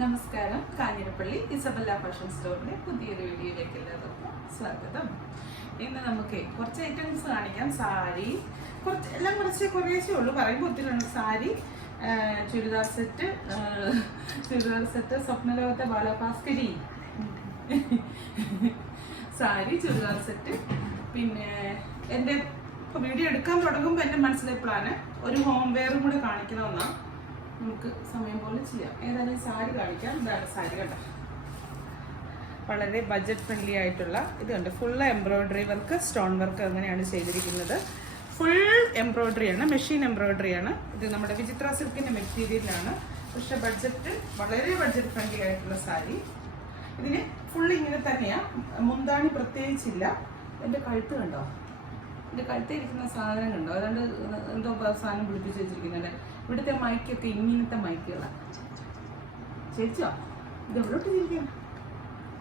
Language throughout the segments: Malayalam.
നമസ്കാരം. കാഞ്ഞിരപ്പള്ളി ഇസബല്ല ഫാഷൻ സ്റ്റോറിന്റെ പുതിയൊരു വീഡിയോയിലേക്ക് എല്ലാവർക്കും സ്വാഗതം. ഇന്ന് നമുക്ക് കുറച്ച് ഐറ്റംസ് കാണിക്കാം. സാരി. കുറച്ച് എല്ലാം കുറച്ച് കുറേശ്ശേ ഉള്ളൂ. പറയുമ്പോൾ ഒത്തിരിയുണ്ട് സാരി ചുരിദാർ സെറ്റ് ചുരിദാർ സെറ്റ് സ്വപ്നലോകത്തെ ബാലഭാസ്കരി. സാരി ചുരിദാർ സെറ്റ്. പിന്നെ എന്റെ വീഡിയോ എടുക്കാൻ തുടങ്ങുമ്പോൾ എന്റെ മനസ്സിലെ പ്ലാന് ഒരു ഹോംവെയറും കൂടെ കാണിക്കണമെന്നാണ് നമുക്ക് സമയം പോലെ ചെയ്യാം. ഏതായാലും സാരി കാണിക്കാം. ഇതാണ് സാരി കേട്ടോ വളരെ ബജറ്റ് ഫ്രണ്ട്ലി ആയിട്ടുള്ള ഇത് കണ്ട് full embroidery work stone work അങ്ങനെയാണ് ചെയ്തിരിക്കുന്നത്. ഫുൾ എംബ്രോയിഡറി ആണ് മെഷീൻ എംബ്രോയിഡറി ആണ്. ഇത് നമ്മുടെ വിചിത്ര സിൽക്കിന്റെ മെറ്റീരിയലാണ് പക്ഷെ ബഡ്ജറ്റ് വളരെ ബഡ്ജറ്റ് ഫ്രണ്ട്ലി ആയിട്ടുള്ള സാരി. ഇതിന് ഫുൾ ഇങ്ങനെ തന്നെയാ. മുന്താണി പ്രത്യേകിച്ചില്ല. എന്റെ കഴുത്ത് കണ്ടോ? എന്റെ കഴുത്തിൽ ഇരിക്കുന്ന സാധനം കണ്ടോ അതുകൊണ്ട് എന്തോ സാധനം പിടിപ്പിച്ച് വെച്ചിരിക്കുന്നുണ്ട്. ഇവിടുത്തെ മൈക്കൊക്കെ ഇങ്ങനത്തെ മൈക്കുകളാണ് ചേച്ചോ ഇത് എവിടോട്ട് തിരിക്കണം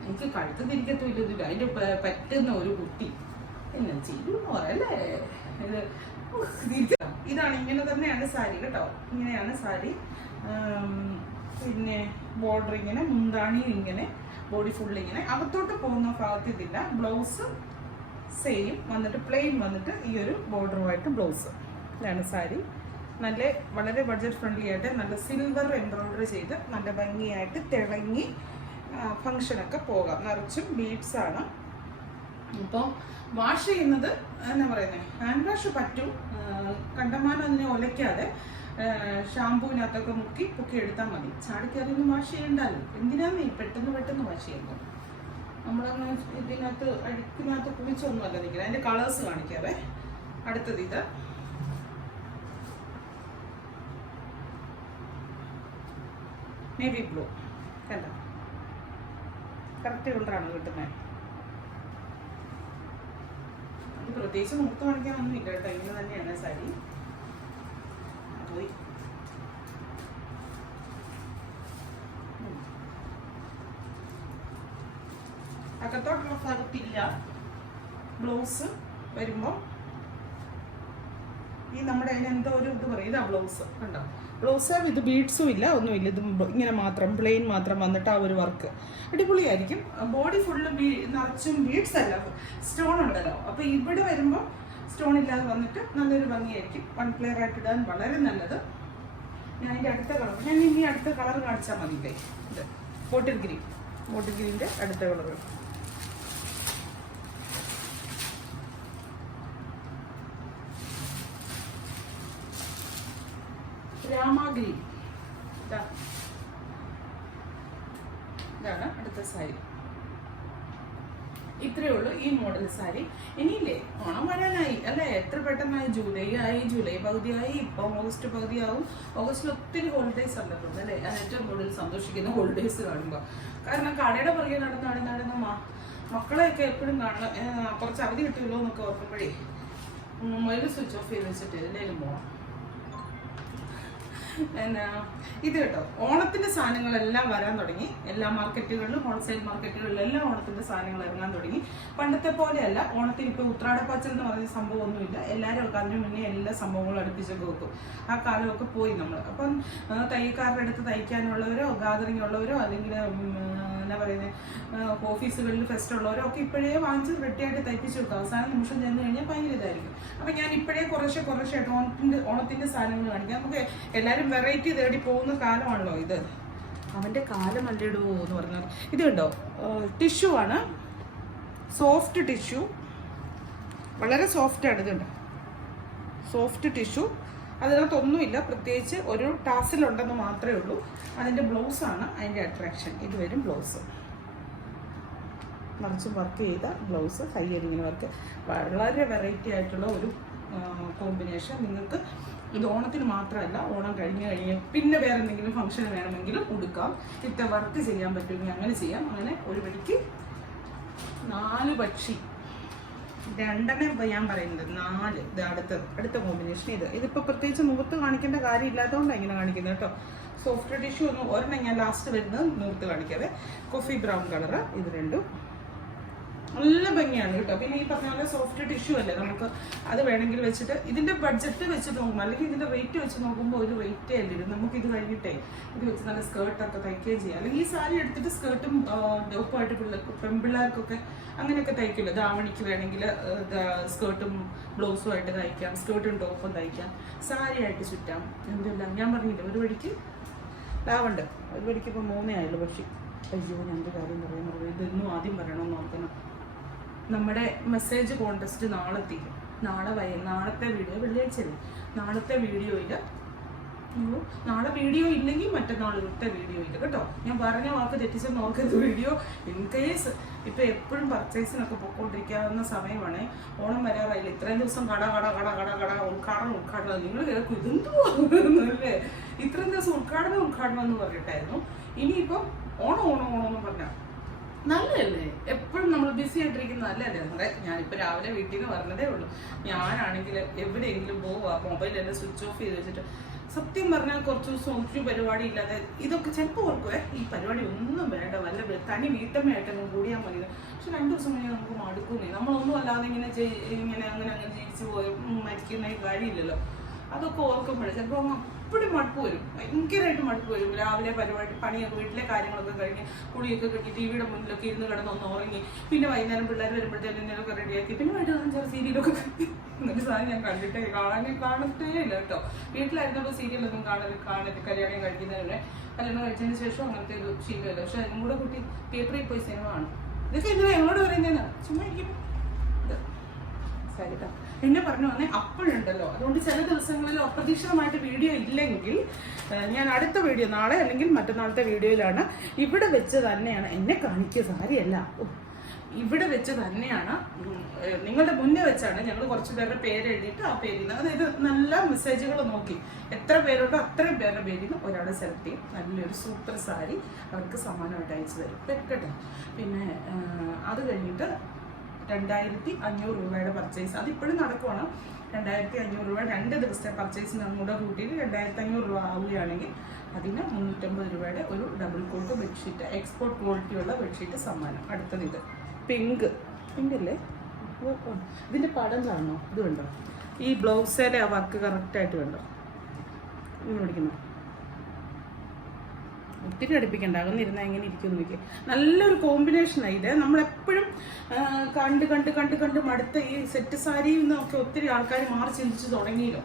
എനിക്ക് കഴുത്ത് തിരിക്കത്തുമില്ല ഇതില്ല അതിന്റെ പറ്റുന്ന ഒരു കുട്ടി. എന്നാ ചെയ്തു പോരല്ലേ ഇത്. ഇതാണ് ഇങ്ങനെ തന്നെയാണ് സാരി കേട്ടോ. ഇങ്ങനെയാണ് സാരി. പിന്നെ ബോർഡർ ഇങ്ങനെ മുന്താണി ഇങ്ങനെ ബോഡി ഫുള്ളിങ്ങനെ അകത്തോട്ട് പോകുന്ന ഭാഗത്ത് ഇതില്ല. ബ്ലൗസ് സെയിം വന്നിട്ട് പ്ലെയിൻ വന്നിട്ട് ഈ ഒരു ബോർഡറുമായിട്ട് ബ്ലൗസ് ഇതാണ് സാരി നല്ല വളരെ ബഡ്ജറ്റ് ഫ്രണ്ട്ലി ആയിട്ട് നല്ല സിൽവർ എംബ്രോയിഡറി ചെയ്ത് നല്ല ഭംഗിയായിട്ട് തിളങ്ങി ഫങ്ഷനൊക്കെ പോകാം. നിറച്ചും ബീഡ്സ് ആണ്. ഇപ്പോൾ വാഷ് ചെയ്യുന്നത് എന്നാ പറയുന്നത് ഹാൻഡ് വാഷ് പറ്റും. കണ്ടമാനം അതിനെ ഒലയ്ക്കാതെ ഷാമ്പൂവിനകത്തൊക്കെ മുക്കി പൊക്കി എടുത്താൽ മതി ചാടിക്കറിയൊന്നും വാഷ് ചെയ്യണ്ടല്ലോ. എന്തിനാന്ന് പെട്ടെന്ന് പെട്ടെന്ന് വാഷ് ചെയ്യുമ്പോൾ നമ്മളങ്ങ് ഇതിനകത്ത് അഴുക്കിനകത്ത് കുഴിച്ചൊന്നുമല്ല നിൽക്കുന്നത്. അതിന്റെ കളേഴ്സ് കാണിക്കാവേ. അടുത്തത് ഇത്. നേവി ബ്ലൂ കണ്ട? കറക്റ്റ് കളറാണ് കിട്ടുന്നത് പ്രത്യേകിച്ച് മുഖത്ത് കാണിക്കാനൊന്നും ഇല്ല കേട്ടോ. ഇങ്ങനെ തന്നെയാണ് സാരി പോയി ഉം. അകത്തോട്ടുള്ള ഭാഗത്തില്ല ബ്ലൗസ് വരുമ്പോൾ ഈ നമ്മുടെ അതിന് എന്തോ ഒരു ഇത് പറയും. ഇതാ ബ്ലൗസ് കണ്ടോ? ബ്ലൗസ് ഇത് ബീഡ്സും ഇല്ല ഒന്നുമില്ല. ഇത് ഇങ്ങനെ മാത്രം പ്ലെയിൻ മാത്രം വന്നിട്ട് ആ ഒരു വർക്ക്. അടിപൊളിയായിരിക്കും. ബോഡി ഫുള്ള് നിറച്ചും ബീഡ്സ് അല്ല. സ്റ്റോൺ ഉണ്ടല്ലോ. അപ്പോൾ ഇവിടെ വരുമ്പോൾ സ്റ്റോൺ ഇല്ലാതെ വന്നിട്ട് നല്ലൊരു ഭംഗിയായിരിക്കും. വൺ പ്ലെയർ ആയിട്ട് ഇടാൻ വളരെ നല്ലത്. ഞാൻ അതിന്റെ അടുത്ത കളർ ഞാൻ ഇനി അടുത്ത കളർ കാണിച്ചാൽ മതി ഇത്. Bottle green. ബോട്ടിൽ ഗ്രീന്റെ അടുത്ത കളർ ഇതാ. ഇതാണ് അടുത്ത സാരി. ഇത്രയേ ഉള്ളൂ ഈ മോഡൽ സാരി. ഇനിയില്ലേ ഓണം വരാനായി. അല്ലേ? എത്ര പെട്ടെന്നായി? ജൂലൈ ആയി ജൂലൈ പകുതിയായി. ഇപ്പം ഓഗസ്റ്റ് പകുതിയാവും. ഓഗസ്റ്റിൽ ഒത്തിരി ഹോളിഡേയ്സ് ഉണ്ടല്ലോ അല്ലേ? ഞാൻ ഏറ്റവും കൂടുതൽ സന്തോഷിക്കുന്ന ഹോളിഡേയ്സ് കാണുമ്പോൾ കാരണം കടയുടെ പുറകെ നടന്ന് നടന്ന് നടന്ന് മക്കളെയൊക്കെ എപ്പോഴും കാണണം. കുറച്ച് അവധി കിട്ടുമല്ലോ എന്നൊക്കെ ഓർക്കുമ്പോഴേ. മൊബൈൽ സ്വിച്ച് ഓഫ് ചെയ്ത് വെച്ചിട്ട് എന്തെങ്കിലും പോകണം എന്നാ ഇത് കേട്ടോ. ഓണത്തിന്റെ സാധനങ്ങളെല്ലാം വരാൻ തുടങ്ങി. എല്ലാ മാർക്കറ്റുകളിലും ഹോൾസെയിൽ മാർക്കറ്റുകളിലും എല്ലാം ഓണത്തിന്റെ സാധനങ്ങൾ ഇറങ്ങാൻ തുടങ്ങി. പണ്ടത്തെ പോലെയല്ല ഓണത്തിന് ഇപ്പൊ ഉത്രാടപ്പാച്ചൽ എന്ന് പറയുന്ന സംഭവം ഒന്നുമില്ല എല്ലാവരും ഒക്കെ മുന്നേ എല്ലാ സംഭവങ്ങളും അടുപ്പിച്ചൊക്കെ വെക്കും. ആ കാലമൊക്കെ പോയി നമ്മൾ അപ്പം തയ്യക്കാരുടെ അടുത്ത് തയ്ക്കാനുള്ളവരോ ഗാദറിംഗ് ഉള്ളവരോ അല്ലെങ്കിൽ ഉം, എന്നാ പറയുന്നത് ഓഫീസുകളിൽ ഫെസ്റ്റ് ഉള്ളവരൊക്കെ ഇപ്പോഴേ വാങ്ങിച്ച് റെഡിയായിട്ട് തയ്പ്പിച്ച് വെക്കും. അവസാന നിമിഷം ചെന്ന് കഴിഞ്ഞാൽ ഭയങ്കര ഇതായിരിക്കും. അപ്പം ഞാൻ ഇപ്പോഴേ കുറേശ്ശെ കുറേശ്ശെ ഓണത്തിന്റെ ഓണത്തിന്റെ സാധനങ്ങൾ കാണിക്കാം. നമുക്ക് എല്ലാവരും വെറൈറ്റി തേടി പോകുന്ന കാലമാണല്ലോ ഇത്. അവന്റെ കാലം കാലമല്ലിടൂ എന്ന് പറഞ്ഞാൽ ഇത് കണ്ടോ? ടിഷ്യൂ ആണ്. സോഫ്റ്റ് ടിഷ്യൂ വളരെ സോഫ്റ്റ് ആണ് ഇത് കണ്ടോ? സോഫ്റ്റ് ടിഷ്യൂ അതിനകത്തൊന്നുമില്ല. പ്രത്യേകിച്ച് ഒരു ടാസിലുണ്ടെന്ന് മാത്രമേ ഉള്ളൂ. അതിന്റെ ബ്ലൗസാണ് അതിന്റെ അട്രാക്ഷൻ ഇത് വരും ബ്ലൗസ്. നിറച്ച് വർക്ക് ചെയ്ത ബ്ലൗസ് ഹൈ ഇങ്ങനെ വർക്ക് വളരെ വെറൈറ്റി ആയിട്ടുള്ള ഒരു കോമ്പിനേഷൻ നിങ്ങൾക്ക് ഇത് ഓണത്തിന് മാത്രമല്ല ഓണം കഴിഞ്ഞ് കഴിഞ്ഞ് പിന്നെ വേറെ എന്തെങ്കിലും ഫംഗ്ഷൻ വേണമെങ്കിലും കൊടുക്കാം ഇത്ര വർക്ക് ചെയ്യാൻ പറ്റുമെങ്കിൽ അങ്ങനെ ചെയ്യാം. അങ്ങനെ ഒരു വഴിക്ക് നാല് പക്ഷി രണ്ടെണ്ണം ഇപ്പൊ ഞാൻ പറയുന്നത് നാല് ഇത് അടുത്ത അടുത്ത കോമ്പിനേഷൻ ഇത്. ഇതിപ്പോ പ്രത്യേകിച്ച് മുഖത്ത് കാണിക്കേണ്ട കാര്യം ഇല്ലാത്തതുകൊണ്ടാണ് ഇങ്ങനെ കാണിക്കുന്നത് കേട്ടോ. സോഫ്റ്റ് ടിഷ്യൂ ഒന്ന് ഒരെണ്ണം ഞാൻ ലാസ്റ്റ് വരുന്നത് മുഖത്ത് കാണിക്കാതെ കോഫി ബ്രൗൺ കളറ് ഇത് രണ്ടും നല്ല ഭംഗിയാണ് കേട്ടോ. പിന്നെ ഈ പറഞ്ഞ പോലെ സോഫ്റ്റ് ടിഷ്യൂ അല്ലേ? നമുക്ക് അത് വേണമെങ്കിൽ വെച്ചിട്ട് ഇതിന്റെ ബഡ്ജറ്റ് വെച്ച് നോക്കുമ്പോൾ അല്ലെങ്കിൽ ഇതിന്റെ റേറ്റ് വെച്ച് നോക്കുമ്പോൾ ഒരു റേറ്റേ അല്ല നമുക്ക് ഇത് കഴിഞ്ഞിട്ടേ ഇത് വെച്ച് നല്ല സ്കേർട്ടൊക്കെ തയ്ക്കുകയും ചെയ്യാം. അല്ലെങ്കിൽ ഈ സാരി എടുത്തിട്ട് സ്കേർട്ടും ഡോപ്പായിട്ട് പിള്ളേർക്ക് പെൺപിള്ളേർക്കൊക്കെ അങ്ങനെയൊക്കെ തയ്ക്കില്ല? ദാവണിക്ക് വേണമെങ്കിൽ സ്കേർട്ടും ബ്ലൗസും ആയിട്ട് തയ്ക്കാം. സ്കേർട്ടും ടോപ്പും തയ്ക്കാം. സാരി ആയിട്ട് ചുറ്റാം. എന്തെല്ലാം? ഞാൻ പറഞ്ഞില്ല ഒരു വഴിക്ക്? ലാവുണ്ട് ഒരു വഴിക്ക് ഇപ്പോൾ മൂന്നേ ആയുള്ളൂ പക്ഷേ. അയ്യോ ഞാൻ എന്റെ കാര്യം പറയാൻ പറയുന്നത് ഇതൊന്നും ആദ്യം പറയണമെന്ന് ഓർക്കണം. നമ്മുടെ മെസ്സേജ് കോണ്ടസ്റ്റ് നാളെ തീരും നാളെ വൈ നാളത്തെ വീഡിയോ വെള്ളിയാഴ്ചയല്ലേ? നാളത്തെ വീഡിയോയിൽ നാളെ വീഡിയോ ഇല്ലെങ്കിൽ മറ്റന്നാളത്തെ വീഡിയോ ഇല്ല കേട്ടോ. ഞാൻ പറഞ്ഞ വാക്ക് തെറ്റിച്ച് നോക്കരുത് വീഡിയോ ഇൻ കേസ് ഇപ്പം എപ്പോഴും പർച്ചേസിനൊക്കെ പോയിക്കൊണ്ടിരിക്കാവുന്ന സമയമാണ് ഓണം വരാറായില്ല? ഇത്രയും ദിവസം കട കട കട കട കട ഉദ്ഘാടനം ഉദ്ഘാടനം. നിങ്ങൾ കേൾക്കും ഇതെന്തോ അല്ലേ? ഇത്രയും ദിവസം ഉദ്ഘാടനം ഉദ്ഘാടനം എന്ന് പറഞ്ഞിട്ടായിരുന്നു. ഇനിയിപ്പം ഓണം ഓണം ഓണം എന്ന് പറഞ്ഞാൽ നല്ലതല്ലേ? എപ്പോഴും നമ്മൾ ബിസി ആയിട്ടിരിക്കുന്ന നല്ലതല്ലേ? നമ്മുടെ ഞാനിപ്പോൾ രാവിലെ വീട്ടിൽ നിന്ന് പറഞ്ഞതേ ഉള്ളൂ. ഞാനാണെങ്കിൽ എവിടെയെങ്കിലും മൊബൈൽ എല്ലാം സ്വിച്ച് ഓഫ് ചെയ്ത് വെച്ചിട്ട്. സത്യം പറഞ്ഞാൽ കുറച്ച് ദിവസം ഒരു പരിപാടി ഇല്ലാതെ ഇതൊക്കെ ചിലപ്പോൾ ഓർക്കുവേ ഈ പരിപാടി ഒന്നും വേണ്ട വല്ല തനി വീട്ടമ്മയായിട്ടൊന്നും കൂടിയാൽ മതി. പക്ഷെ രണ്ടു ദിവസം കഴിഞ്ഞാൽ നമുക്ക് മടുക്കുന്നേ. നമ്മളൊന്നും അല്ലാതെ ഇങ്ങനെ ഇങ്ങനെ അങ്ങനെ അങ്ങനെ ജീവിച്ചു പോയി മരിക്കുന്ന കാര്യമില്ലല്ലോ. അതൊക്കെ ഓർക്കുമ്പോഴേ ചിലപ്പോൾ അപ്പടി മടുപ്പ് വരും. ഭയങ്കരമായിട്ട് മടുപ്പ് വരും. രാവിലെ പരിപാടി പണിയൊക്കെ വീട്ടിലെ കാര്യങ്ങളൊക്കെ കഴിഞ്ഞ് കുളിയൊക്കെ കെട്ടി ടി വിയുടെ മുന്നിലൊക്കെ ഇരുന്ന് കിടന്ന് ഉറങ്ങി. പിന്നെ വൈകുന്നേരം പിള്ളേർ വരുമ്പോഴത്തേക്കും എന്തെങ്കിലുമൊക്കെ റെഡിയാക്കി പിന്നെ വൈകിട്ട് ചില സീരിയലൊക്കെ എന്നിട്ട് സാധനം ഞാൻ കണ്ടിട്ടേ കാണാൻ കാണത്തേ ഇല്ല കേട്ടോ. വീട്ടിലായിരുന്നപ്പോൾ സീരിയലൊന്നും കാണരുത് കാണരുത് കല്യാണം കഴിക്കുന്നതിന് കല്യാണം കഴിച്ചതിന് ശേഷം അങ്ങനത്തെ ഒരു ശീലമില്ല പക്ഷെ അതിനും കൂടെ കുട്ടി തിയേറ്ററിൽ പോയി സിനിമ കാണും. ഇതൊക്കെ എന്തിനാ? ഞങ്ങളോട് പറയുന്നതെന്നാ ചുമ്മാ ഇരിക്കും സരിത എന്നെ പറഞ്ഞു വന്നേ അപ്പോഴുണ്ടല്ലോ അതുകൊണ്ട് ചില ദിവസങ്ങളിൽ അപ്രതീക്ഷിതമായിട്ട് വീഡിയോ ഇല്ലെങ്കിൽ ഞാൻ അടുത്ത വീഡിയോ നാളെ അല്ലെങ്കിൽ മറ്റന്നാളത്തെ വീഡിയോയിലാണ് ഇവിടെ വെച്ച് തന്നെയാണ് എന്നെ കാണിക്കുക. സാരിയല്ല. ഇവിടെ വെച്ച് തന്നെയാണ് നിങ്ങളുടെ മുന്നേ വെച്ചാണ് ഞങ്ങൾ കുറച്ച് പേരുടെ പേര് എഴുതിയിട്ട് ആ പേരിൽ നിന്ന് അതായത് നല്ല മെസ്സേജുകൾ നോക്കി. എത്ര പേരുണ്ടോ അത്രയും പേരുടെ പേരിൽ നിന്ന് ഒരാളെ സെലക്ട് ചെയ്യും. നല്ലൊരു സൂപ്പർ സാരി അവർക്ക് സമ്മാനമായിട്ട് അയച്ചു തരും. വെക്കട്ടെ. പിന്നെ അത് കഴിഞ്ഞിട്ട് രണ്ടായിരത്തി അഞ്ഞൂറ് രൂപയുടെ പർച്ചേസ് അതിപ്പോഴും നടക്കുവാണ്. രണ്ടായിരത്തി അഞ്ഞൂറ് രൂപ രണ്ട് ദിവസത്തെ പർച്ചേസ് കൂടെ കൂട്ടിയിട്ട് രണ്ടായിരത്തി അഞ്ഞൂറ് രൂപ ആവുകയാണെങ്കിൽ അതിന് മുന്നൂറ്റമ്പത് രൂപയുടെ ഒരു ഡബിൾ കോട്ട് ബെഡ്ഷീറ്റ് എക്സ്പോർട്ട് ക്വാളിറ്റിയുള്ള ബെഡ്ഷീറ്റ് സമ്മാനം. അടുത്തത് ഇത്. പിങ്ക് പിങ്ക് അല്ലേ. ഇതിന്റെ പടം കാണണോ ഇത് കണ്ടോ? ഈ ബ്ലൗസിലെ ആ വർക്ക് കറക്റ്റായിട്ട് കണ്ടോ? ഇങ്ങനെ പിടിക്കുന്നു. ഒത്തിരി അടുപ്പിക്കണ്ട. അകന്നിരുന്നാൽ എങ്ങനെ ഇരിക്കും നോക്കി നല്ലൊരു കോമ്പിനേഷനാണ് ഇത്. നമ്മളെപ്പോഴും കണ്ട് കണ്ട് കണ്ട് കണ്ട് മടുത്ത ഈ സെറ്റ് സാരിയിൽ നിന്നൊക്കെ ഒത്തിരി ആൾക്കാർ മാറി ചിന്തിച്ചു തുടങ്ങിയല്ലോ.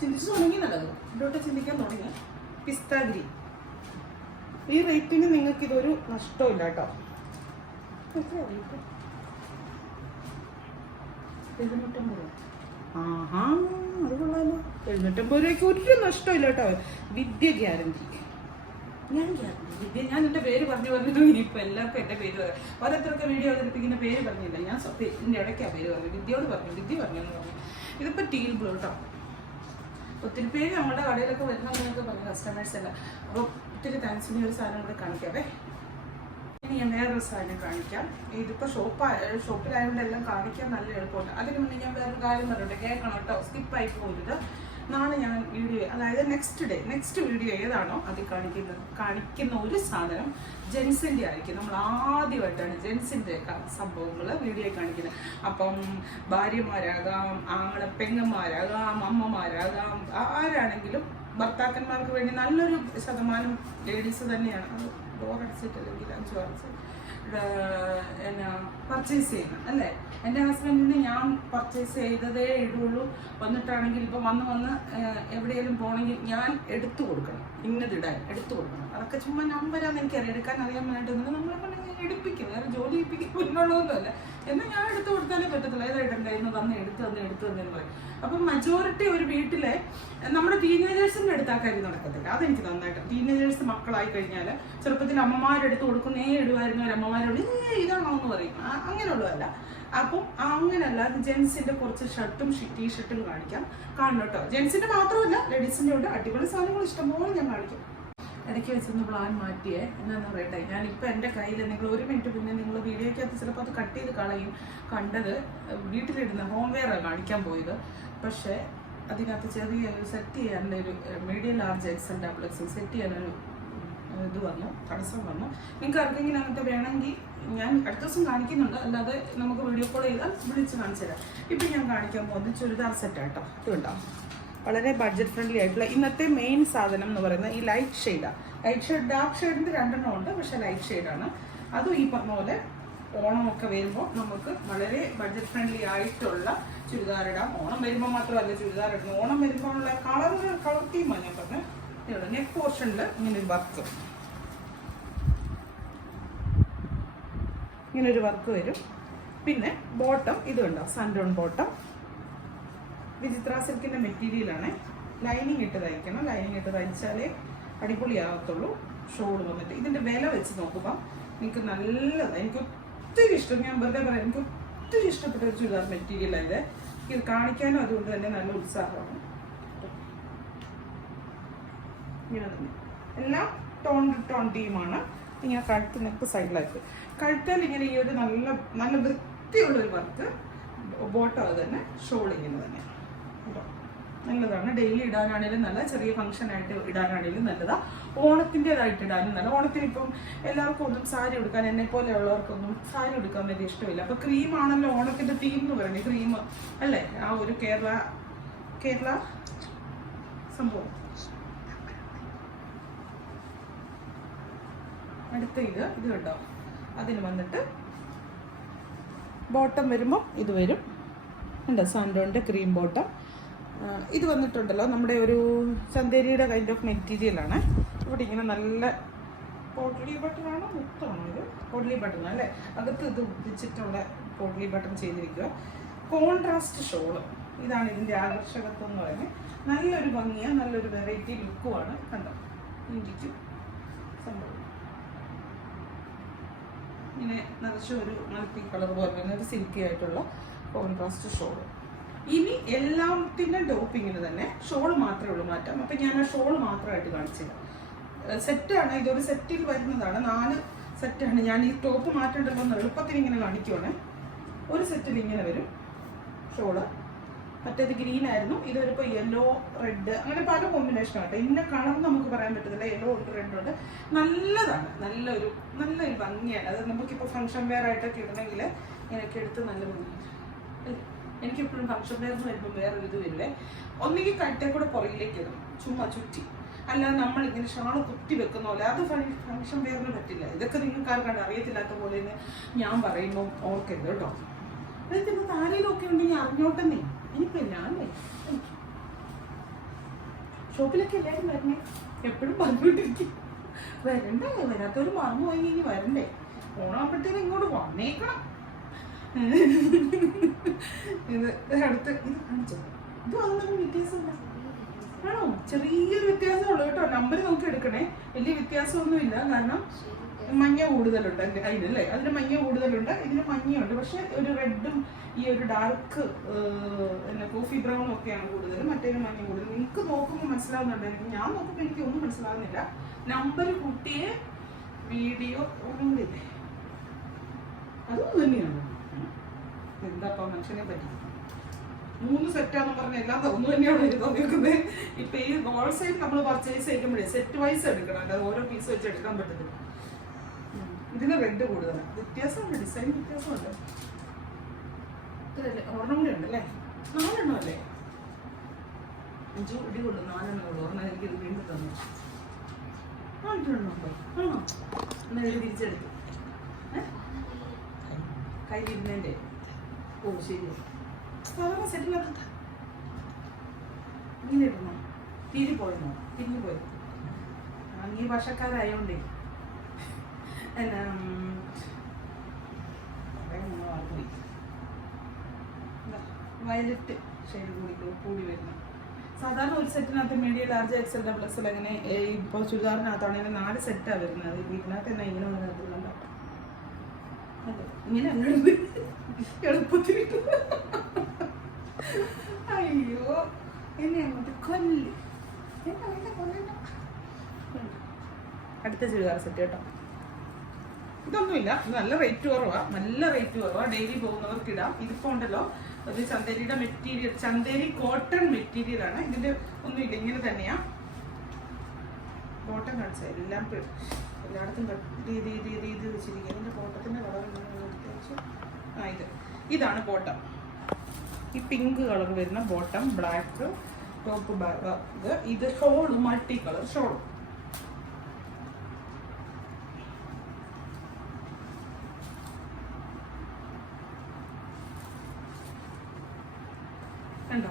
ചിന്തിച്ചു തുടങ്ങി നല്ലത്. ഇതോട്ട് ചിന്തിക്കാൻ തുടങ്ങി. പിസ്താഗിരി ഈ റേറ്റിന് നിങ്ങൾക്ക് ഇതൊരു നഷ്ടമില്ല കേട്ടോ. ആഹാ അത് കൊള്ളാലോ. എഴുന്നൂറ്റമ്പത് രൂപയ്ക്ക് ഒരു നഷ്ടമില്ല കേട്ടോ. വിദ്യ ഗ്യാരണ്ടി. ഞാൻ ഞാൻ എന്റെ പേര് പറഞ്ഞു പറഞ്ഞു ഇനിയിപ്പോൾ എല്ലാവർക്കും എന്റെ പേര് പറയാം. ഓരോരുത്തർക്ക് വീഡിയോ അവതരിപ്പിക്കുന്ന പേര് പറഞ്ഞില്ല. ഞാൻ ഇതിന്റെ ഇടയ്ക്കാണ് പേര് പറഞ്ഞു വിദ്യയോട് പറഞ്ഞു. വിദ്യ പറഞ്ഞു എന്ന് പറഞ്ഞു. ഇതിപ്പോൾ ടീൽ ബ്ലൂ കേട്ടോ ഒത്തിരി പേര് നമ്മുടെ കടയിലൊക്കെ വരുന്നതെന്നൊക്കെ പറഞ്ഞു കസ്റ്റമേഴ്സ് എല്ലാം. അപ്പോൾ ഒത്തിരി താങ്ക്സ് ഇനി ഒരു സാധനം കൂടെ കാണിക്കാവേ ഇനി ഞാൻ വേറൊരു സാധനം കാണിക്കാം. ഇതിപ്പോൾ ഷോപ്പ് ഷോപ്പിലായതുകൊണ്ട് എല്ലാം കാണിക്കാൻ നല്ല എളുപ്പമുണ്ട്. അതിന് മുന്നേ ഞാൻ വേറൊരു കാര്യം പറഞ്ഞോട്ടെ? കേൾക്കണം കേട്ടോ സ്കിപ്പായി പോകരുത് നാളെ ഞാൻ വീഡിയോ അതായത് നെക്സ്റ്റ് ഡേ നെക്സ്റ്റ് വീഡിയോ ഏതാണോ അതിൽ കാണിക്കുന്നത് കാണിക്കുന്ന ഒരു സാധനം ജെൻസിന്റെ ആയിരിക്കും. നമ്മൾ ആദ്യമായിട്ടാണ് ജെൻസിന്റെ സംഭവങ്ങൾ വീഡിയോ കാണിക്കുന്നത്. അപ്പം ഭാര്യമാരാകാം ആങ്ങളെ പെങ്ങന്മാരാകാം അമ്മമാരാകാം ആരാണെങ്കിലും ഭർത്താക്കന്മാർക്ക് വേണ്ടി നല്ലൊരു ശതമാനം ലേഡീസ് തന്നെയാണ്. അത് ബോറടിച്ചിട്ടില്ലെങ്കിൽ അഞ്ചു വർഷം എന്നാ പർച്ചേസ് ചെയ്യുന്നത് അല്ലേ? എന്റെ ഹസ്ബൻഡിന് ഞാൻ പർച്ചേസ് ചെയ്തതേ ഇടുള്ളൂ. വന്നിട്ടാണെങ്കിൽ ഇപ്പോൾ വന്ന് വന്ന് എവിടെയെങ്കിലും പോകണമെങ്കിൽ ഞാൻ എടുത്തു കൊടുക്കണം. ഇന്നതിടാൻ എടുത്തു കൊടുക്കണം. അതൊക്കെ ചുമ്മാ നമ്പരാന്ന് എനിക്കറിയാം. എടുക്കാൻ അറിയാൻ വേണ്ടിയിട്ട് നമ്മളെ കൊണ്ട് ഞാൻ എടുപ്പിക്കും. വേറെ ജോലി ചെയ്യിപ്പിക്കും മുന്നുള്ളതൊന്നുമല്ല എന്നാൽ ഞാൻ എടുത്തു കൊടുത്താലേ പറ്റത്തുള്ളൂ. ഏതാ വന്ന് എടുത്തു തന്നെ എടുത്തു തന്നെ പറയും. അപ്പം മജോറിറ്റി ഒരു വീട്ടിലെ നമ്മുടെ ടീനേജേഴ്സിന്റെ അടുത്ത് കാര്യം നടക്കത്തില്ല. അതെനിക്ക് നന്നായിട്ട് ടീനേജേഴ്സ് മക്കളായി കഴിഞ്ഞാൽ ചെറുപ്പത്തിൽ അമ്മമാരെടുത്ത് കൊടുക്കുന്നേ ഇടുമായിരുന്നു അമ്മമാരോട് ഏ ഇതാണോ? എന്ന് പറയും. ആ- അങ്ങനെയുള്ളതല്ല. അപ്പം അങ്ങനെയല്ല ജെൻസിന്റെ കുറച്ച് ഷർട്ടും ടീ ഷർട്ടും കാണിക്കാം. കാണണം കേട്ടോ. ജെൻസിന്റെ മാത്രമല്ല ലേഡീസിന്റെ ഉണ്ട്. അടിപൊളി സാധനങ്ങൾ ഇഷ്ടംപോലെ ഞാൻ കാണിക്കും. ഇടയ്ക്ക് വെച്ചൊന്ന് പ്ലാൻ മാറ്റിയേ. എന്നാന്ന് പറയട്ടെ? ഇപ്പം എന്റെ കയ്യിൽ നിങ്ങൾ ഒരു മിനിറ്റ് പിന്നെ നിങ്ങൾ വീഡിയോയ്ക്കകത്ത് ചിലപ്പോൾ അത് കട്ട് ചെയ്ത് കളയും. കണ്ടത് വീട്ടിലിടുന്ന ഹോം വെയറാണ് കാണിക്കാൻ പോയത്. പക്ഷേ അതിനകത്ത് ചെറിയ സെറ്റ് ചെയ്യാനുള്ള ഒരു medium large XL double XL set ചെയ്യാനൊരു ഇത് വന്നു. തടസ്സം വന്നു. നിങ്ങൾക്ക് ആർക്കെങ്കിലും അങ്ങനത്തെ വേണമെങ്കിൽ ഞാൻ അടുത്ത ദിവസം കാണിക്കുന്നുണ്ട്. അല്ലാതെ നമുക്ക് വീഡിയോ കോൾ ചെയ്താൽ വിളിച്ച് കാണിച്ചു തരാം. ഇപ്പം ഞാൻ കാണിക്കാൻ പോകുന്നത് ചുരിദാർ സെറ്റ് ആട്ടോ ഇത് കണ്ടോ? വളരെ ബഡ്ജറ്റ് ഫ്രണ്ട്ലി ആയിട്ടുള്ള ഇന്നത്തെ മെയിൻ സാധനം എന്ന് പറയുന്നത് ഈ ലൈറ്റ് ഷെയ്ഡാണ് ലൈറ്റ് ഷെയ്ഡ് ഡാർക്ക് ഷെയ്ഡിന്റെ രണ്ടെണ്ണം ഉണ്ട്. പക്ഷെ ലൈറ്റ് ഷെയ്ഡാണ് അതും ഈ പറഞ്ഞ പോലെ ഓണമൊക്കെ വരുമ്പോൾ നമുക്ക് വളരെ ബഡ്ജറ്റ് ഫ്രണ്ട്ലി ആയിട്ടുള്ള ചുരിദാർ ഇടാം. ഓണം വരുമ്പോൾ മാത്രമല്ല ചുരിദാർ ഇടുന്നത് ഓണം വരുമ്പോൾ ഉള്ള കളർ കളർ തീമാണ് ഞാൻ പറഞ്ഞത് നെക്ക് പോർഷനിൽ ഇങ്ങനെ വർക്ക് ഇങ്ങനെ ഒരു വർക്ക് വരും. പിന്നെ ബോട്ടം ഇതുണ്ടോ? സൺഡോൺ ബോട്ടം വിചിത്ര സിൽക്കിന്റെ മെറ്റീരിയലാണ് ലൈനിങ് ഇട്ട് തയ്ക്കണം. ലൈനിങ് ഇട്ട് തയ്ച്ചാലേ അടിപൊളിയാകത്തുള്ളൂ. ഷോൾ വന്നിട്ട് ഇതിന്റെ വില വെച്ച് നോക്കുമ്പോൾ എനിക്ക് നല്ലത് എനിക്ക് ഒത്തിരി ഇഷ്ടം. ഞാൻ വെറുതെ പറയാം എനിക്ക് ഒത്തിരി ഇഷ്ടപ്പെട്ട ഒരു ചുരിദാർ മെറ്റീരിയലാണ് ഇത്. ഇത് കാണിക്കാനും അതുകൊണ്ട് തന്നെ നല്ല ഉത്സാഹമാണ്. ഇങ്ങനെ തന്നെ. എല്ലാം ടോൺ ടോൺ ടീമാണ് ഇങ്ങനെ കഴുത്ത് നെക്ക് സൈഡിലായിട്ട് കഴുത്തിൽ ഇങ്ങനെ ഈ ഒരു നല്ല നല്ല വൃത്തിയുള്ള ഒരു വർക്ക്. ബോട്ടം അത് തന്നെ ഷോൾ ഇങ്ങനെ തന്നെ. നല്ലതാണ്. ഡെയിലി ഇടാനാണെങ്കിലും നല്ല ചെറിയ ഫംഗ്ഷൻ ആയിട്ട് ഇടാനാണെങ്കിലും നല്ലതാ. ഓണത്തിന്റെതായിട്ട് ഇടാനും നല്ല ഓണത്തിന് ഇപ്പം എല്ലാവർക്കും ഒന്നും സാരി എടുക്കാൻ എന്നെ പോലെയുള്ളവർക്കൊന്നും സാരി എടുക്കാൻ വലിയ ഇഷ്ടമില്ല. അപ്പൊ ക്രീം ആണല്ലോ ഓണത്തിന്റെ തീം എന്ന് പറയുന്നത്. ക്രീം അല്ലേ? ആ ഒരു കേരള കേരള സംഭവം. അടുത്ത ഇത് ഇത് കണ്ടോ? അതിന് വന്നിട്ട് ബോട്ടം വരുമ്പോൾ ഇത് വരും. ഉണ്ട് സാൻഡോണിന്റെ ക്രീം ബോട്ടം ഇത് വന്നിട്ടുണ്ടല്ലോ നമ്മുടെ ഒരു ചന്തേരിയുടെ കൈൻഡ് ഓഫ് മെറ്റീരിയലാണ് ഇവിടെ ഇങ്ങനെ നല്ല പോട്ട്ലി ബട്ടണാണോ മുത്താണോ ഇത്. പോട്ട്ലി ബട്ടൺ അല്ലേ? അകത്ത് ഇത് ഉപ്പിച്ചിട്ടുള്ള പോട്ട്ലി ബട്ടൺ ചെയ്തിരിക്കുക. കോൺട്രാസ്റ്റ് ഷോൾ ഇതാണ് ഇതിന്റെ ആകർഷകത്വം എന്ന് പറയുന്നത്. നല്ലൊരു ഭംഗിയാണ് നല്ലൊരു വെറൈറ്റി ലുക്കുമാണ് കണ്ടോ? ഇന്ത്യക്കും സംഭവം. ഇങ്ങനെ നിറച്ച ഒരു മൾട്ടി കളർ പോലെ തന്നെ ഒരു സിൽക്കി ആയിട്ടുള്ള കോൺട്രാസ്റ്റ് ഷോൾ ഇനി എല്ലാത്തിന്റെ ഡോപ്പിങ്ങിന് തന്നെ ഷോൾ മാത്രമേ ഉള്ളൂ മാറ്റാം അപ്പം ഞാൻ ആ ഷോൾ മാത്രമായിട്ട് കാണിച്ചില്ല. സെറ്റാണ് ഇതൊരു സെറ്റിൽ വരുന്നതാണ്. നാല് സെറ്റാണ് ഞാൻ ഈ ടോപ്പ് മാറ്റേണ്ടല്ലോ എന്ന് എളുപ്പത്തിന് ഇങ്ങനെ കാണിക്കുവാണ്. ഒരു സെറ്റിൽ ഇങ്ങനെ വരും. ഷോൾ മറ്റേത് ഗ്രീൻ ആയിരുന്നു. ഇതൊരിപ്പോൾ യെല്ലോ റെഡ് അങ്ങനെ പല കോമ്പിനേഷൻ ആട്ടെ ഇന്ന കളർ നമുക്ക് പറയാൻ പറ്റത്തില്ല. യെല്ലോ ഉണ്ട് റെഡ് ഉണ്ട്. നല്ലതാണ്. നല്ലൊരു നല്ലൊരു ഭംഗിയാണ്. അത് നമുക്കിപ്പോൾ ഫംഗ്ഷൻ വെയർ ആയിട്ടൊക്കെ ഇടണമെങ്കിൽ ഇങ്ങനെയൊക്കെ എടുത്ത് നല്ല ഭംഗിയാണ് അല്ലേ? എനിക്കെപ്പോഴും ഫംഗ്ഷൻ വെയർ എന്ന് വരുമ്പോൾ വേറൊരു ഇത് വരുവേ. ഒന്നുകിൽ കഴുത്തെ കൂടെ പുറകിലേക്ക് ഇടും. ചുമ്മാ ചുറ്റി. അല്ലാതെ നമ്മൾ ഇങ്ങനെ ഷാൾ കുത്തി വെക്കുന്ന പോലെ. അത് ഫംഗ്ഷൻ വെയറിന് പറ്റില്ല. ഇതൊക്കെ നിങ്ങൾക്ക് ആർക്കാണ്ട് അറിയത്തില്ലാത്ത പോലെ ഞാൻ പറയുമ്പോൾ ഓർക്കരുത് കേട്ടോ. അതായത് താരയിലൊക്കെ ഉണ്ടെങ്കിൽ അറിഞ്ഞോട്ടെന്നേ. എനിക്കല്ല അല്ലേ ഷോപ്പിലൊക്കെ എല്ലാവരും വരണേ? എപ്പോഴും പറഞ്ഞുകൊണ്ടിരിക്കും വരണ്ടേ? വരാത്തൊരു മറന്നു പോയി. ഇനി വരണ്ടേ? ഓണാകുമ്പോഴത്തേനും ഇങ്ങോട്ട് വന്നേക്കണം. ഇത് അടുത്ത് ഇത് കാണിച്ചോ? ഇത് വന്നൊരു വ്യത്യാസം ആണോ? ചെറിയൊരു വ്യത്യാസമുള്ളൂ കേട്ടോ. നമ്പർ നോക്കി എടുക്കണേ. വലിയ വ്യത്യാസമൊന്നുമില്ല. കാരണം മഞ്ഞ കൂടുതലുണ്ട് അതിനല്ലേ അതിന് മഞ്ഞ കൂടുതലുണ്ട് ഇതിന് മഞ്ഞയുണ്ട്. പക്ഷെ ഒരു റെഡും ഈ ഒരു ഡാർക്ക് പിന്നെ കോഫി ബ്രൗണും ഒക്കെയാണ് കൂടുതൽ മറ്റേതിന് മഞ്ഞ കൂടുതൽ നിങ്ങൾക്ക് നോക്കുമ്പോൾ മനസ്സിലാവുന്നുണ്ടായിരിക്കും ഞാൻ നോക്കുമ്പോൾ എനിക്ക് ഒന്നും മനസ്സിലാവുന്നില്ല. നമ്പർ കുട്ടിയെ വീഡിയോ ഒന്നുമില്ലേ അതൊന്നും തന്നെയാണ്. എന്താ മനുഷ്യനെ പറ്റി മൂന്ന് സെറ്റാന്ന് പറഞ്ഞ എല്ലാം ഒന്ന് തന്നെയാണ് എഴുതാൻ തന്നിരിക്കുന്നത്. ഇപ്പൊ ഈ ഹോൾസെയിൽ നമ്മൾ പർച്ചേസ് ചെയ്യുമ്പോഴേ സെറ്റ് വൈസ് എടുക്കണം. അല്ലാതെ ഓരോ പീസ് വെച്ച് എടുക്കാൻ പറ്റത്തില്ല. ഇതിന് റെഡ് കൂടുതലാണ് വ്യത്യാസമുണ്ട് ഡിസൈൻ വ്യത്യാസമുണ്ട്. ഒരെണ്ണം കൂടെ ഉണ്ട് അല്ലേ? നാലെണ്ണം അല്ലേ? അഞ്ചു ഇടി കൊള്ളു നാലെണ്ണം ഉള്ളു. ഒരെണ്ണം ഇത് വീണ്ടും തന്നു. നാലെണ്ണം ഉണ്ടോ? ആണോ? എന്നാൽ ഇത് തിരിച്ചെടുത്തു? കയ്യിലിരുന്നതിന്റെ ഓ ശരി സാധാരണ സെറ്റിനകത്ത് ഇങ്ങനെ ഇടണോ തിരി പോയിരുന്നു തിരിഞ്ഞു പോയി ഈ ഭാഷക്കാരായോണ്ടേ എന്നാ ഉം, പറയാൻ വന്ന വാക്ക് പോയി. ഇതാ, വയലറ്റ് ഷെയ്ഡ് കൂടി കൂടി വരുന്നു. സാധാരണ ഒരു സെറ്റിനകത്ത് medium large XL double XL അങ്ങനെ ഇപ്പോൾ ചുരിദാറിനകത്താണെങ്കിൽ നാല് സെറ്റാണ് വരുന്നത്. ഇതിനകത്ത് തന്നെ ഇങ്ങനെ അതെ ഇങ്ങനെ അങ്ങോട്ട് എളുപ്പത്തിൽ അയ്യോ എന്നെ അങ്ങോട്ട് കൊല്ലി. അടുത്ത ചുരിദാർ സെറ്റ് കേട്ടോ. ഇതൊന്നുമില്ല ഇത് നല്ല റേറ്റ് കുറവാ നല്ല റേറ്റ് കുറവാ. ഡെയിലി പോകുന്നവർക്ക് ഇടാം. ഇതിപ്പോ ഉണ്ടല്ലോ അത് ചന്തേരിയുടെ മെറ്റീരിയൽ ചന്തേരി കോട്ടൺ മെറ്റീരിയൽ ആണ്. ഇതിന്റെ ഒന്നുമില്ല ഇങ്ങനെ തന്നെയാ. കോട്ടൺ കാണിച്ച എല്ലാം എല്ലായിടത്തും രീതി രീതി രീതി വെച്ചിരിക്കുന്നു. ഇതിന്റെ കോട്ടത്തിന്റെ കളർ ആ ഇത്. ഇതാണ് ബോട്ടം ഈ പിങ്ക് കളർ വരുന്ന ബോട്ടം ബ്ലാക്ക് ടോപ്പ് ബാഗ് ഇത് ഷോൾ മൾട്ടി കളർ ഷോളും കണ്ടോ?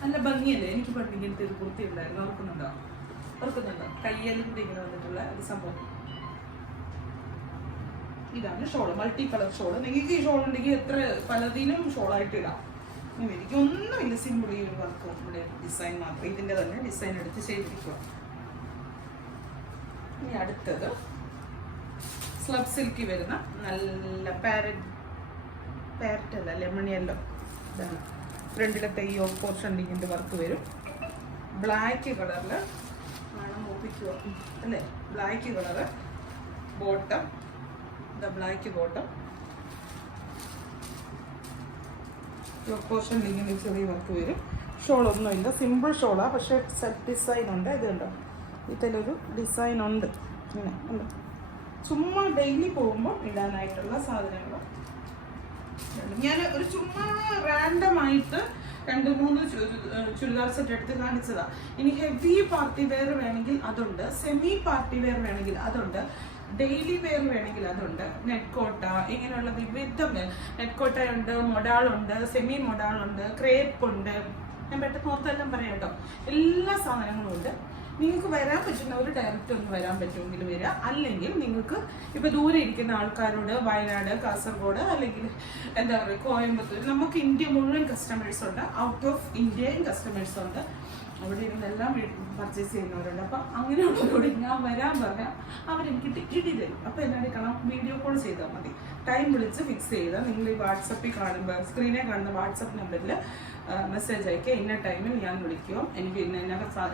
നല്ല ഭംഗിയല്ലേ? എനിക്ക് ഇങ്ങനത്തെ ഒരു കുർത്തി ഉണ്ടായിരുന്നു. ഓർക്കുന്നുണ്ടോ? ഓർക്കുന്നുണ്ടോ? കയ്യിൽ കൂടി ഇങ്ങനെ വന്നിട്ടുള്ള ഒരു സംഭവം. ഇതാണ് ഷോൾ മൾട്ടി കളർ ഷോൾ നിങ്ങൾക്ക് ഈ ഷോൾ ഉണ്ടെങ്കിൽ എത്ര പലതിനും ഷോളായിട്ട് ഇടാം. ഇനി എനിക്ക് ഒന്നുമില്ല സിമ്പിൾ ഈ ഒരു വർക്ക് നമ്മുടെ ഡിസൈൻ മാത്രം. ഇതിന്റെ തന്നെ ഡിസൈൻ എടുത്ത് ചെയ്തിരിക്കുക ഇനി അടുത്തത് സ്ലബ് സിൽക്കി വരുന്ന നല്ല പാരറ്റ് പാരറ്റ് അല്ല ലെമൺ യെല്ലോ ഇതാണ്. ഫ്രണ്ടിലത്തെ ഈ പോർഷൻ ഇതിന്റെ വർക്ക് വരും. ബ്ലാക്ക് കളറിൽ ആണ് ഒപ്പിക്കുക അല്ലേ? Black colour bottom the black bottom portion ഇങ്ങനെ ചെറിയ വർക്ക് വരും. ഷോളൊന്നുമില്ല സിമ്പിൾ ഷോളാണ് പക്ഷേ സെറ്റ് ഡിസൈൻ ഉണ്ട്. ഇത് കണ്ടോ? ഇതിലൊരു ഡിസൈൻ ഉണ്ട്. ഇങ്ങനെ ഉണ്ട് ചുമ്മാ ഡെയിലി പോകുമ്പോൾ ഇടാനായിട്ടുള്ള സാധനങ്ങൾ ഞാൻ ഒരു ചുമ്മാ റാൻഡമായിട്ട് രണ്ട് മൂന്ന് ചുരിദാർ സെറ്റ് എടുത്ത് കാണിച്ചതാണ് ഇനി ഹെവി പാർട്ടി വെയർ വേണമെങ്കിൽ അതുണ്ട്. സെമി പാർട്ടി വെയർ വേണമെങ്കിൽ അതുണ്ട്. ഡെയിലി വെയർ വേണമെങ്കിൽ അതുണ്ട്. നെറ്റ് കോട്ട ഇങ്ങനെയുള്ള വിവിധ നെറ്റ് കോട്ട ഉണ്ട് മൊഡാളുണ്ട് സെമി മൊഡാളുണ്ട് ക്രേപ്പ് ഉണ്ട്. ഞാൻ പെട്ടെന്ന് ഓർത്തെല്ലാം പറയാം കേട്ടോ. എല്ലാ സാധനങ്ങളും ഉണ്ട്. നിങ്ങൾക്ക് വരാൻ പറ്റുന്ന ഒരു ഡയറക്റ്റ് ഒന്ന് വരാൻ പറ്റുമെങ്കിൽ വരിക. അല്ലെങ്കിൽ നിങ്ങൾക്ക് ഇപ്പം ദൂരെ ഇരിക്കുന്ന ആൾക്കാരോട് വയനാട് കാസർഗോഡ് അല്ലെങ്കിൽ എന്താ പറയുക കോയമ്പത്തൂർ നമുക്ക് ഇന്ത്യ മുഴുവൻ കസ്റ്റമേഴ്സ് ഉണ്ട്. ഔട്ട് ഓഫ് ഇന്ത്യയും കസ്റ്റമേഴ്സ് ഉണ്ട്. അവിടെ ഇരുന്നെല്ലാം പർച്ചേസ് ചെയ്യുന്നവരുണ്ട്. അപ്പം അങ്ങനെയുള്ളവരോട് ഞാൻ വരാൻ പറഞ്ഞാൽ അവരെനിക്ക് ടിക്കറ്റ് തരും. അപ്പം എന്നാടി കാണാം വീഡിയോ കോൾ ചെയ്താൽ മതി. ടൈം വിളിച്ച് ഫിക്സ് ചെയ്താൽ നിങ്ങൾ ഈ വാട്സപ്പിൽ കാണുമ്പോൾ സ്ക്രീനിൽ കാണുന്ന വാട്സപ്പ് നമ്പറിൽ മെസ്സേജ് അയക്കുക. ഇന്ന ടൈമിൽ ഞാൻ വിളിക്കുമോ എനിക്ക് ഇന്ന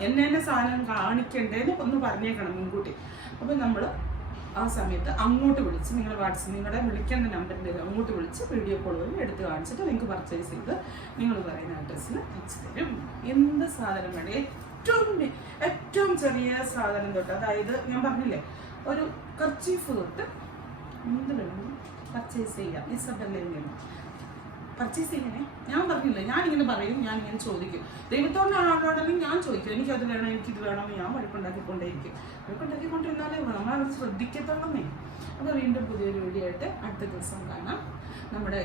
എന്നെ എന്നെ സാധനം കാണിക്കണ്ടേന്ന് ഒന്ന് പറഞ്ഞേക്കണം മുൻകൂട്ടി. അപ്പം നമ്മൾ ആ സമയത്ത് അങ്ങോട്ട് വിളിച്ച് നിങ്ങൾ വാട്സപ്പ് നിങ്ങളുടെ വിളിക്കേണ്ട നമ്പറിന്റെ അങ്ങോട്ട് വിളിച്ച് വീഡിയോ കോൾ വഴി എടുത്ത് കാണിച്ചിട്ട് നിങ്ങൾക്ക് പർച്ചേസ് ചെയ്ത് നിങ്ങൾ പറയുന്ന അഡ്രസ്സിൽ അയച്ചു തരും. എന്ത് സാധനം വേണം? ഏറ്റവും ഏറ്റവും ചെറിയ സാധനം തൊട്ട് അതായത് ഞാൻ പറഞ്ഞില്ലേ ഒരു കർച്ചീഫ് തൊട്ട് എന്ത് വേണമെങ്കിലും പർച്ചേസ് ചെയ്യാം. ഇസബല്ലയിൽ നിന്ന് പർച്ചേസ് ചെയ്യണേ ഞാൻ പറഞ്ഞില്ലേ ഞാനിങ്ങനെ പറയും ഇങ്ങനെ ചോദിക്കും. ദൈവത്തോടാണ് ആളോടാണെങ്കിൽ ഞാൻ ചോദിക്കും എനിക്കത് വേണം എനിക്കിത് വേണം ഞാൻ വഴക്കുണ്ടാക്കിക്കൊണ്ടേയിരിക്കും. വഴക്കുണ്ടാക്കിക്കൊണ്ടിരുന്നാലേ നമ്മളത് ശ്രദ്ധിക്കത്തുള്ളന്നേ. അപ്പോൾ വീണ്ടും പുതിയൊരു വീഡിയോ അടുത്ത ദിവസം കാണാം. നമ്മുടെ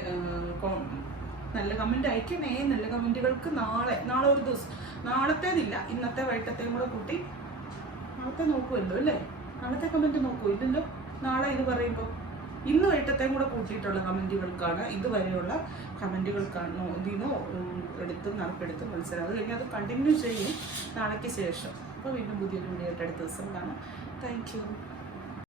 നല്ല കമന്റ് അയക്കണേ. നല്ല കമന്റുകൾക്ക് നാളെ നാളെ ഒരു ദിവസം നാളത്തേതില്ല. ഇന്നത്തെ വൈകിട്ടത്തെയും കൂടെ കൂട്ടി നാളത്തെ നോക്കുമല്ലോ അല്ലേ? നാളത്തെ കമന്റ് നോക്കൂ. ഇല്ലല്ലോ. നാളെ ഇത് പറയുമ്പോൾ ഇന്ന് വൈകിട്ടത്തെയും കൂടെ കൂട്ടിയിട്ടുള്ള കമന്റുകൾക്കാണ് ഇതുവരെയുള്ള കമന്റുകൾക്കാണ് ഇതിനോ എടുത്ത് മത്സരം. അത് കഴിഞ്ഞ് അത് കണ്ടിന്യൂ ചെയ്യും നാളേക്ക് ശേഷം. അപ്പോൾ വീണ്ടും പുതിയൊരു വീഡിയോ ആയിട്ട് അടുത്ത ദിവസം കാണാം. താങ്ക്